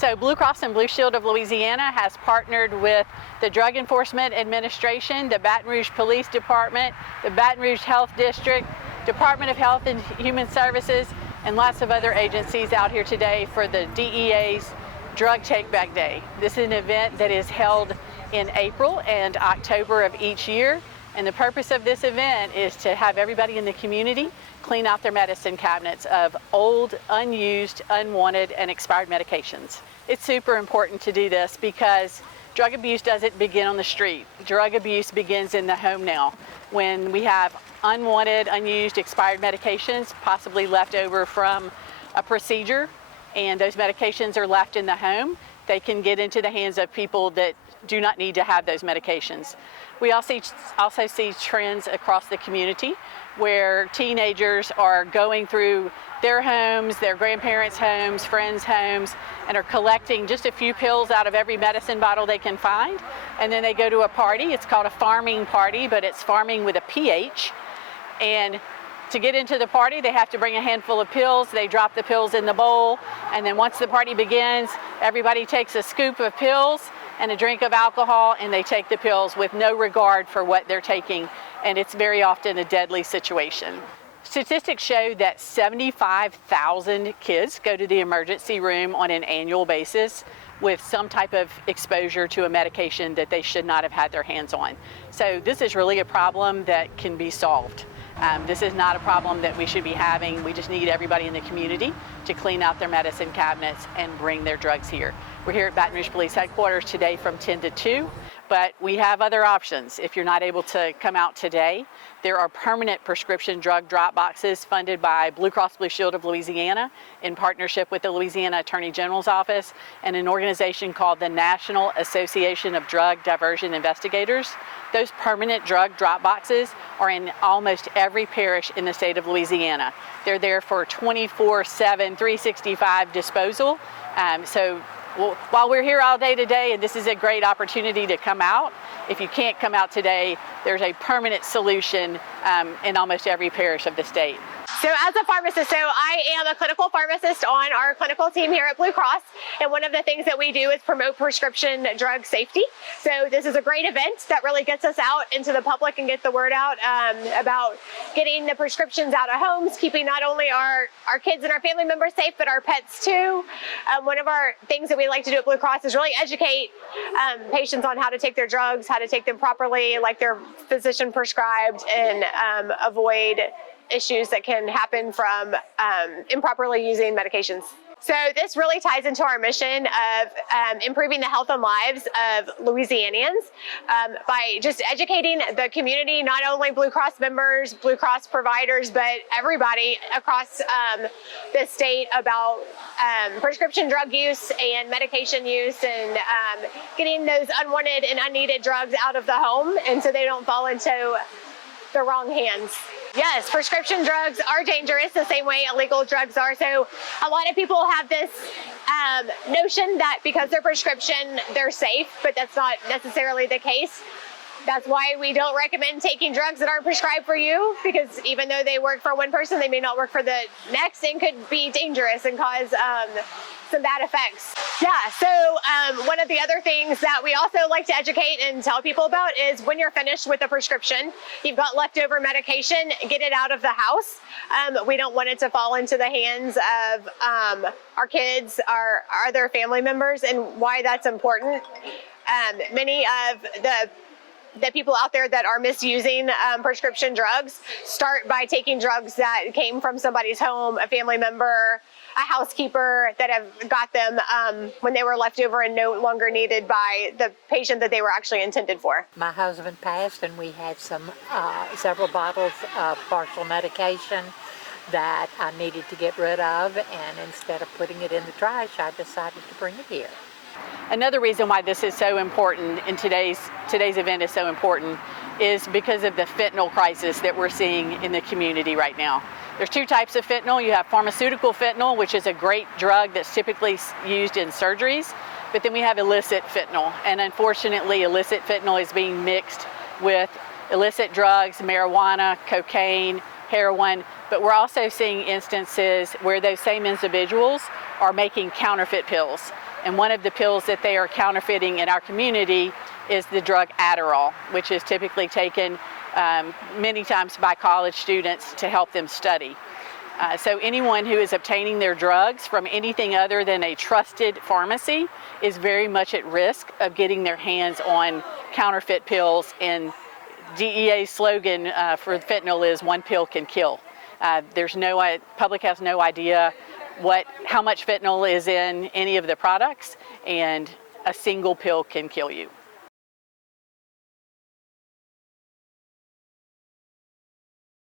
So Blue Cross and Blue Shield of Louisiana has partnered with the Drug Enforcement Administration, the Baton Rouge Police Department, the Baton Rouge Health District, Department of Health and Human Services, and lots of other agencies out here today for the DEA's Drug Take Back Day. This is an event that is held in April and October of each year. And the purpose of this event is to have everybody in the community clean out their medicine cabinets of old, unused, unwanted, and expired medications. It's super important to do this because drug abuse doesn't begin on the street. Drug abuse begins in the home now, when we have unwanted, unused, expired medications, possibly left over from a procedure, and those medications are left in the home. They can get into the hands of people that do not need to have those medications. We also see trends across the community where teenagers are going through their homes, their grandparents' homes, friends' homes, and are collecting just a few pills out of every medicine bottle they can find. And then they go to a party. It's called a farming party, but it's farming with a PH. And to get into the party, they have to bring a handful of pills. They drop the pills in the bowl. And then once the party begins, everybody takes a scoop of pills and a drink of alcohol, and they take the pills with no regard for what they're taking, and it's very often a deadly situation. Statistics show that 75,000 kids go to the emergency room on an annual basis with some type of exposure to a medication that they should not have had their hands on. So this is really a problem that can be solved. This is not a problem that we should be having. We just need everybody in the community to clean out their medicine cabinets and bring their drugs here. We're here at Baton Rouge Police Headquarters today from 10 to 2, but we have other options. If you're not able to come out today, there are permanent prescription drug drop boxes funded by Blue Cross Blue Shield of Louisiana in partnership with the Louisiana Attorney General's Office and an organization called the National Association of Drug Diversion Investigators. Those permanent drug drop boxes are in almost every parish in the state of Louisiana. They're there for 24/7, 365 disposal. While we're here all day today, and this is a great opportunity to come out, if you can't come out today, there's a permanent solution in almost every parish of the state. So as a pharmacist, I am a clinical pharmacist on our clinical team here at Blue Cross, and one of the things that we do is promote prescription drug safety. So this is a great event that really gets us out into the public and get the word out about getting the prescriptions out of homes, keeping not only our kids and our family members safe, but our pets too. One of our things that we like to do at Blue Cross is really educate patients on how to take their drugs, how to take them properly, like their physician prescribed, and avoid issues that can happen from improperly using medications. So this really ties into our mission of improving the health and lives of Louisianians by just educating the community, not only Blue Cross members, Blue Cross providers, but everybody across the state about prescription drug use and medication use, and getting those unwanted and unneeded drugs out of the home, and so they don't fall into the wrong hands. Yes, prescription drugs are dangerous the same way illegal drugs are. So a lot of people have this notion that because they're prescription, they're safe, but that's not necessarily the case. That's why we don't recommend taking drugs that aren't prescribed for you, because even though they work for one person, they may not work for the next and could be dangerous and cause some bad effects. Yeah, so one of the other things that we also like to educate and tell people about is when you're finished with a prescription, you've got leftover medication, get it out of the house. We don't want it to fall into the hands of our kids, our other family members, and why that's important. Many of the people out there that are misusing prescription drugs start by taking drugs that came from somebody's home, a family member, a housekeeper, that have got them when they were left over and no longer needed by the patient that they were actually intended for. My husband passed, and we had several bottles of partial medication that I needed to get rid of, and instead of putting it in the trash, I decided to bring it here. Another reason why this is so important, and today's event is so important, is because of the fentanyl crisis that we're seeing in the community right now. There's two types of fentanyl. You have pharmaceutical fentanyl, which is a great drug that's typically used in surgeries, but then we have illicit fentanyl, and unfortunately illicit fentanyl is being mixed with illicit drugs, marijuana, cocaine, heroin, but we're also seeing instances where those same individuals are making counterfeit pills. And one of the pills that they are counterfeiting in our community is the drug Adderall, which is typically taken many times by college students to help them study. So anyone who is obtaining their drugs from anything other than a trusted pharmacy is very much at risk of getting their hands on counterfeit pills. And DEA's slogan for fentanyl is "one pill can kill." Public has no idea how much fentanyl is in any of the products, and a single pill can kill you.